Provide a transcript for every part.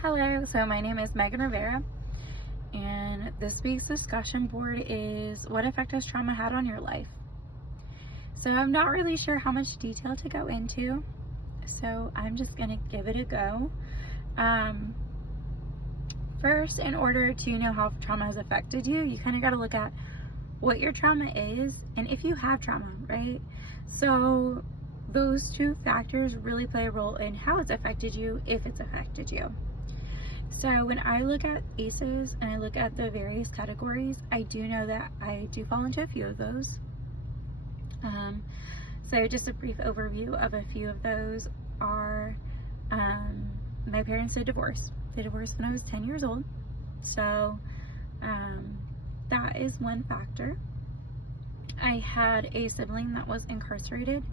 Hello, so my name is Megan Rivera, and this week's discussion board is what effect has trauma had on your life? So I'm not really sure how much detail to go into, so I'm just going to give it a go. Um, First, in order to know how trauma has affected you, you kind of got to look at what your trauma is and if you have trauma, right? So those two factors really play a role in how it's affected you, if it's affected you. So when I look at ACEs and I look at the various categories, I do know that I do fall into a few of those. So just a brief overview of a few of those are my parents did divorce. They divorced when I was 10 years old. So that is one factor. I had a sibling that was incarcerated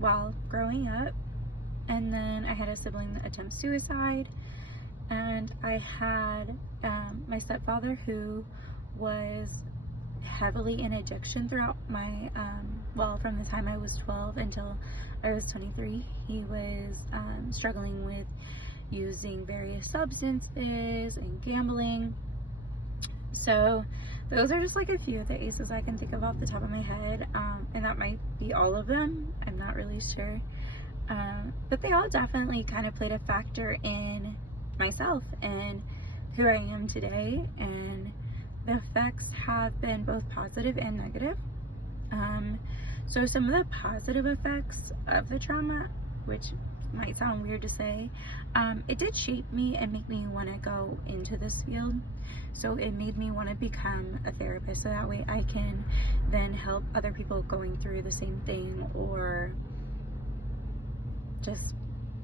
while growing up. And then I had a sibling that attempted suicide, and I had my stepfather who was heavily in addiction throughout my, from the time I was 12 until I was 23. He was struggling with using various substances and gambling. So those are just like a few of the ACEs I can think of off the top of my head, and that might be all of them. I'm not really sure. But they all definitely kind of played a factor in myself and who I am today, and the effects have been both positive and negative. So some of the positive effects of the trauma, which might sound weird to say, it did shape me and make me want to go into this field. So it made me want to become a therapist, so that way I can then help other people going through the same thing, or just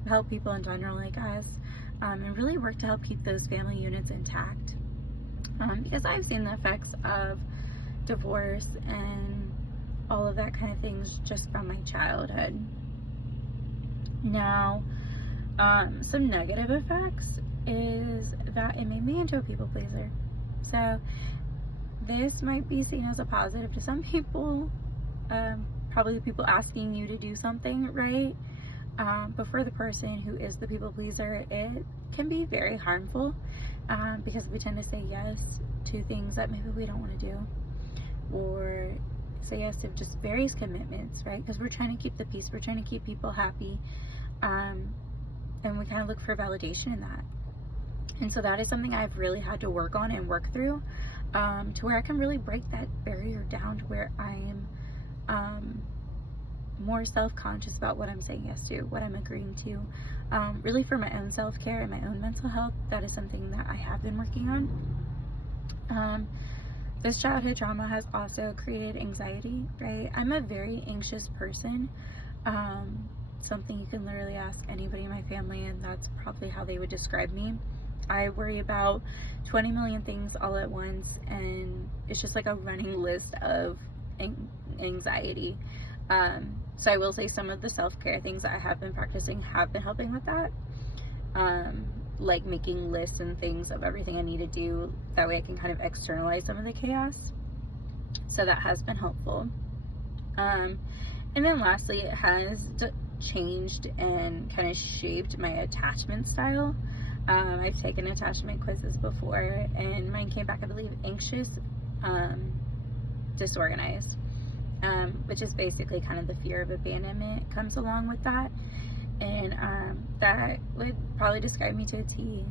help people in general like us, and really work to help keep those family units intact, because I've seen the effects of divorce and all of that kind of things just from my childhood. Now, some negative effects is that it made me into a people pleaser. So this might be seen as a positive to some people, probably the people asking you to do something, right? But for the person who is the people pleaser, it can be very harmful, because we tend to say yes to things that maybe we don't want to do, or say yes to just various commitments, right? Because we're trying to keep the peace, we're trying to keep people happy, and we kind of look for validation in that. And so that is something I've really had to work on and work through, to where I can really break that barrier down to where I am more self-conscious about what I'm saying yes to, what I'm agreeing to, really for my own self-care and my own mental health. That is something that I have been working on. This childhood trauma has also created anxiety, right? I'm a very anxious person, something you can literally ask anybody in my family, and that's probably how they would describe me. I worry about 20 million things all at once, and it's just like a running list of anxiety. So I will say some of the self-care things that I have been practicing have been helping with that. Like making lists and things of everything I need to do. That way I can kind of externalize some of the chaos. So that has been helpful. And then lastly, it has changed and kind of shaped my attachment style. I've taken attachment quizzes before, and mine came back, I believe, anxious, disorganized. Which is basically kind of the fear of abandonment comes along with that, and that would probably describe me to a T.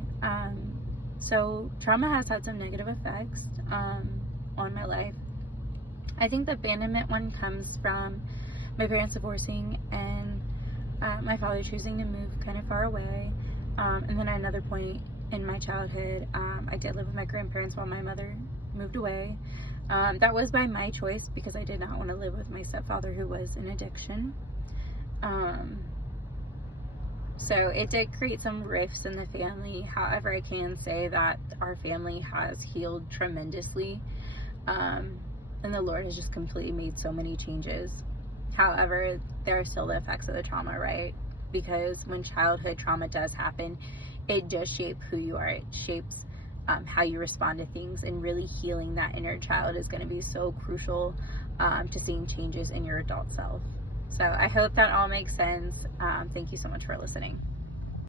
So trauma has had some negative effects on my life. I think the abandonment one comes from my parents divorcing and my father choosing to move kind of far away, and then at another point in my childhood, I did live with my grandparents while my mother moved away. That was by my choice, because I did not want to live with my stepfather, who was in addiction. So it did create some rifts in the family. However, I can say that our family has healed tremendously, and the Lord has just completely made so many changes. However, there are still the effects of the trauma, right? Because when childhood trauma does happen, it does shape who you are. It shapes how you respond to things, and really healing that inner child is going to be so crucial to seeing changes in your adult self. So I hope that all makes sense. Thank you so much for listening.